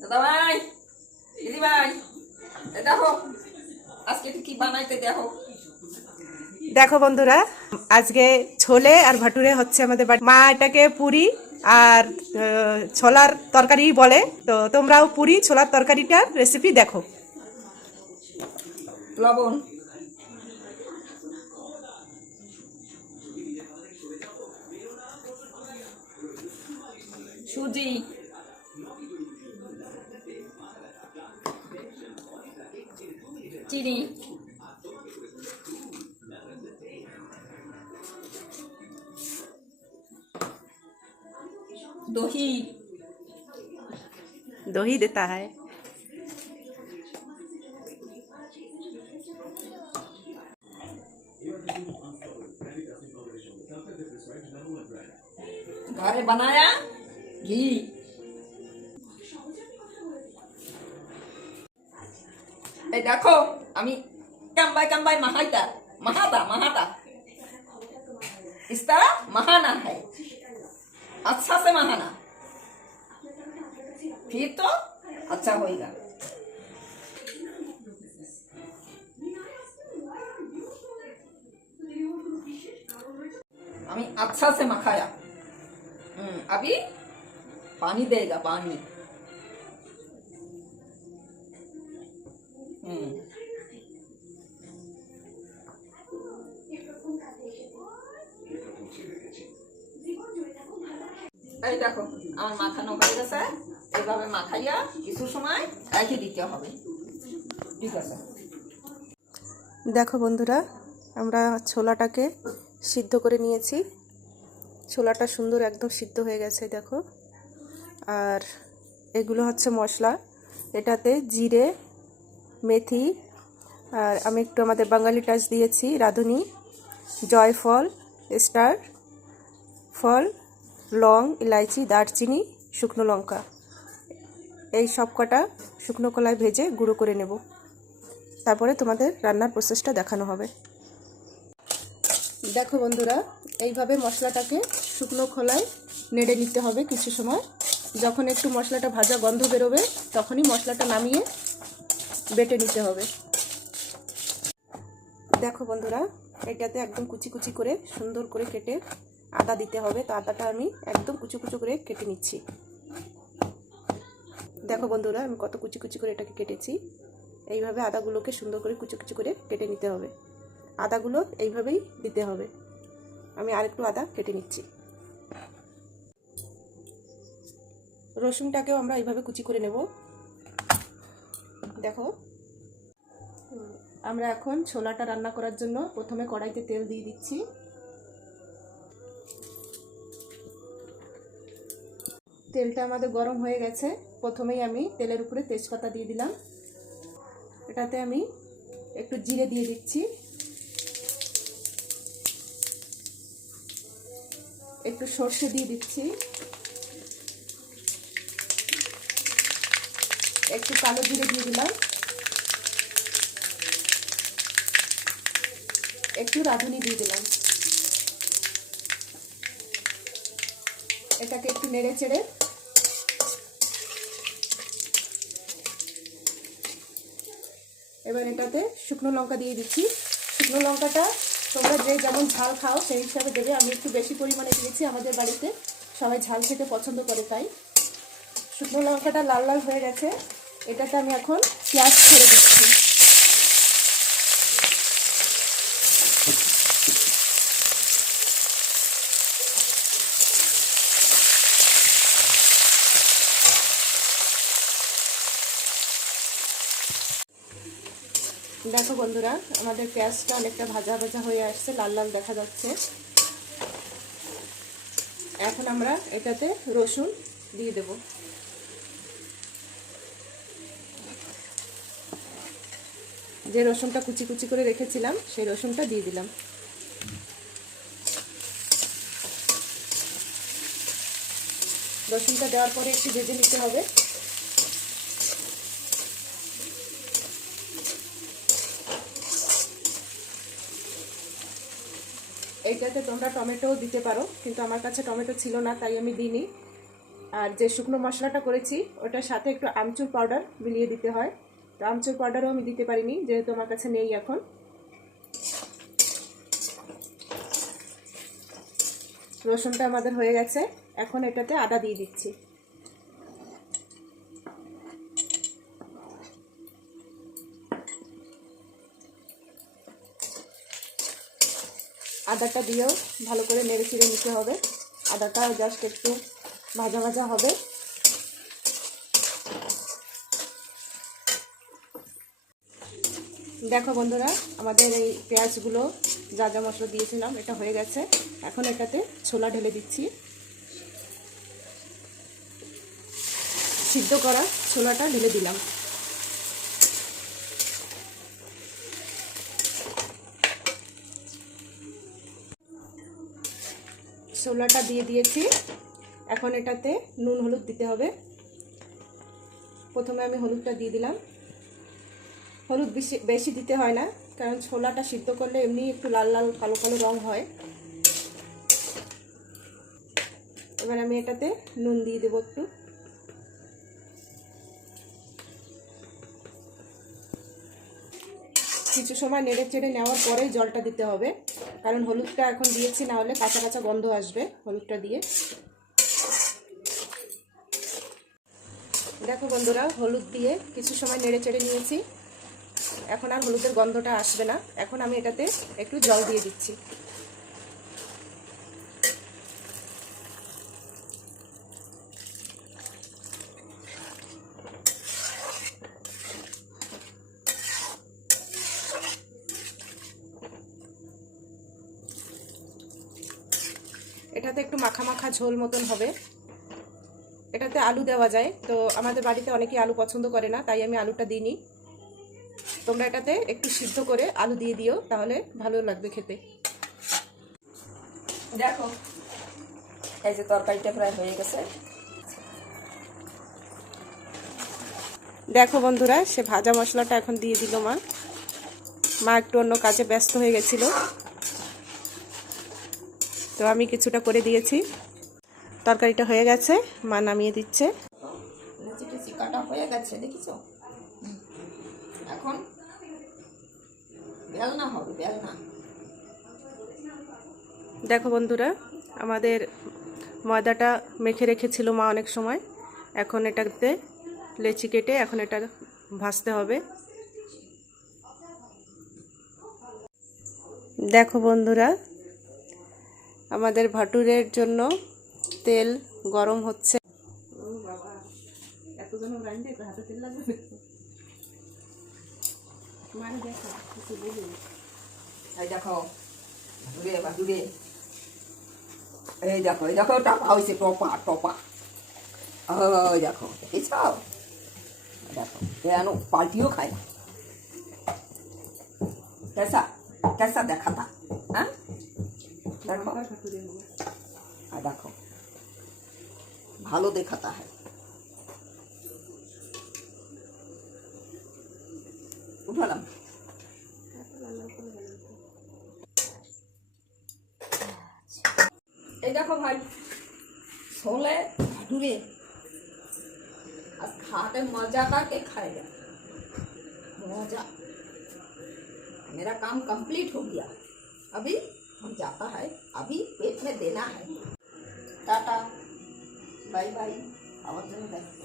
দাদা ভাই দিদি ভাই দেখো আজকে কি বানাইতে দেখো? দেখো বন্ধুরা আজকে ছোলে আর ভাটুরে হচ্ছে আমাদের বাড়ি। মা এটাকে পুরি আর ছোলার তরকারি বলে। তো তোমরাও পুরি ছোলার তরকারিটার রেসিপি দেখো। লবণ। সুজি। चिड़ी दोही. दोही देता है। घरे बनाया घी. देखो। আমি কাম্বাই কাম্বাই মাহাইতা মাহাতা মাহাতা ইস্তারা মাহানা হ্যাঁ। আচ্ছা সে মাহানা। ফির তো আচ্ছা হয়েগা আমি আচ্ছা সে মাখায়া। হুম, আবি, পানি দেগা পানি। হুম। এই দেখো, আমার হয়ে গেছে। এভাবে কিছু সময় রেখে দিতে হবে। ঠিক আছে। দেখো বন্ধুরা, আমরা ছোলাটাকে সিদ্ধ করে নিয়েছি। ছোলাটা সুন্দর একদম সিদ্ধ হয়ে গেছে, দেখো। আর এগুলো হচ্ছে মশলা। এটাতে জিরে, মেথি, আর আমি একটু আমাদের বাঙালি টাচ দিয়েছি, রাঁধুনি, জয়ফল, স্টার, ফল লং, ইলাইচি, দারচিনি, শুকনো লঙ্কা। এই সব কটা শুকনো কলায় ভেজে গুঁড়ো করে নেব। তারপরে তোমাদের রান্নার প্রসেসটা দেখানো হবে। দেখো বন্ধুরা, এইভাবে মশলাটাকে শুকনো খোলায় নেড়ে নিতে হবে কিছু সময়। যখন একটু মশলাটা ভাজা গন্ধ বেরোবে, তখনই মশলাটা নামিয়ে বেটে নিতে হবে। দেখো বন্ধুরা, এটাতে একদম কুচি কুচি করে সুন্দর করে কেটে আদা দিতে হবে। তো আদাটা আমি একদম কুচি কুচু করে কেটে নিচ্ছি। দেখো বন্ধুরা, আমি কত কুচি কুচি করে এটাকে কেটেছি। এইভাবে আদাগুলোকে সুন্দর করে কুচি কুচি করে কেটে নিতে হবে। আদাগুলো এইভাবেই দিতে হবে। আমি আরেকটু আদা কেটে নিচ্ছি। রসুনটাকেও আমরা এইভাবে কুচি করে নেব। দেখো, আমরা এখন ছোলাটা রান্না করার জন্য প্রথমে কড়াইতে তেল দিয়ে দিচ্ছি। তেলটা আমাদের গরম হয়ে গেছে। প্রথমেই আমি তেলের উপরে তেজপাতা দিয়ে দিলাম। এটাতে আমি একটু জিরে দিয়ে দিচ্ছি। একটু সর্ষে দিয়ে দিচ্ছি। একটু কালো জিরে দিয়ে দিলাম। একটু রাঁধুনি দিয়ে দিলাম। এটাকে একটু নেড়ে চেড়ে এবার এটাতে শুকনো লঙ্কা দিয়ে দিচ্ছি। শুকনো লঙ্কাটা তোমরা যে যেমন ঝাল খাও, সেই হিসাবে দেবে। আমি একটু বেশি পরিমাণে দিয়েছি। আমাদের বাড়িতে সবাই ঝাল খেতে পছন্দ করে তাই। শুকনো লঙ্কাটা লাল লাল হয়ে গেছে। এটাতে আমি এখন পেঁয়াজ ছেড়ে দিচ্ছি। দেখো বন্ধুরা, আমাদের পেঁয়াজটা অনেকটা ভাজা ভাজা হয়ে আসছে, লাল লাল দেখা যাচ্ছে। এখন আমরা এটাতে রসুন দিয়ে দেব। যে রসুনটা কুচি কুচি করে রেখেছিলাম, সেই রসুনটা দিয়ে দিলাম। রসুনটা দেওয়ার পরে একটু ভেজে নিতে হবে। এইটাতে তোমরা টমেটোও দিতে পারো, কিন্তু আমার কাছে টমেটো ছিল না, তাই আমি দিইনি। আর যে শুকনো মশলাটা করেছি, ওটার সাথে একটু আমচুর পাউডার মিলিয়ে দিতে হয়। তো আমচুর পাউডারও আমি দিতে পারিনি, যেহেতু আমার কাছে নেই এখন। রসুনটা আমাদের হয়ে গেছে, এখন এটাতে আদা দিয়ে দিচ্ছি। আদাটা দিয়েও ভালো করে নেড়ে চিড়ে নিতে হবে। আদাটা জাস্ট একটু ভাজা ভাজা হবে। দেখো বন্ধুরা, আমাদের এই পেঁয়াজগুলো যা যা মশলা দিয়েছিলাম, এটা হয়ে গেছে। এখন এটাতে ছোলা ঢেলে দিচ্ছি। সিদ্ধ করা ছোলাটা ঢেলে দিলাম। ছোলাটা দিয়ে দিয়েছি। এখন এটাতে নুন, হলুদ দিতে হবে। প্রথমে আমি হলুদটা দিয়ে দিলাম। হলুদ বেশি বেশি দিতে হয় না, কারণ ছোলাটা সিদ্ধ করলে এমনি একটু লাল লাল, কালো কালো রং হয়। এবার আমি এটাতে নুন দিয়ে দেবো একটু। কিছু সময় নেড়ে চেড়ে নেওয়ার পরেই জলটা দিতে হবে। কারণ হলুদটা এখন দিয়েছি, না হলে কাঁচা কাঁচা গন্ধ আসবে হলুদটা দিয়ে। দেখো বন্ধুরা, হলুদ দিয়ে কিছু সময় নেড়ে চেড়ে নিয়েছি। এখন আর হলুদের গন্ধটা আসবে না। এখন আমি এটাতে একটু জল দিয়ে দিচ্ছি। এটাতে একটু মাখা মাখা ঝোল মতন হবে। এটাতে আলু দেওয়া যায়। তো আমাদের বাড়িতে অনেকেই আলু পছন্দ করে না, তাই আমি আলুটা দিইনি। তোমরা এটাতে একটু সিদ্ধ করে আলু দিয়ে দিও, তাহলে ভালো লাগবে খেতে। দেখো, এই যে তরকারিটা প্রায় হয়ে গেছে। দেখো বন্ধুরা, সে ভাজা মশলাটা এখন দিয়ে দিল মা। মা একটু অন্য কাজে ব্যস্ত হয়ে গেছিল। তো আমি কিছুটা করে দিয়েছি। তরকারিটা হয়ে গেছে মা নামিয়ে দিচ্ছে। কাটা হয়ে গেছে দেখিছো? এখন বেলনা হবে বেলনা। দেখো বন্ধুরা আমাদের ময়দাটা মেখে রেখেছিল মা অনেক সময়। এখন এটাতে লেচি কেটে এখন এটা ভাজতে হবে। দেখো বন্ধুরা আমাদের ভাটুরের জন্য তেল গরম হচ্ছে। দেখো এই দেখো হয়েছে টপা দেখো দেখো পাল্টিও খায় না। কেসা কেসা দেখাতা হ্যাঁ? देखो। तो देखो हाँ, भालो देखाता है। उठालम अच्छा। देखो भाई भटूरे। अब खाते मज़ा करके खाएगा। मज़ा। मेरा काम कंप्लीट हो गया। अभी हम जाता है। अभी पेट में देना है। टाटा। Bye bye. आवाज़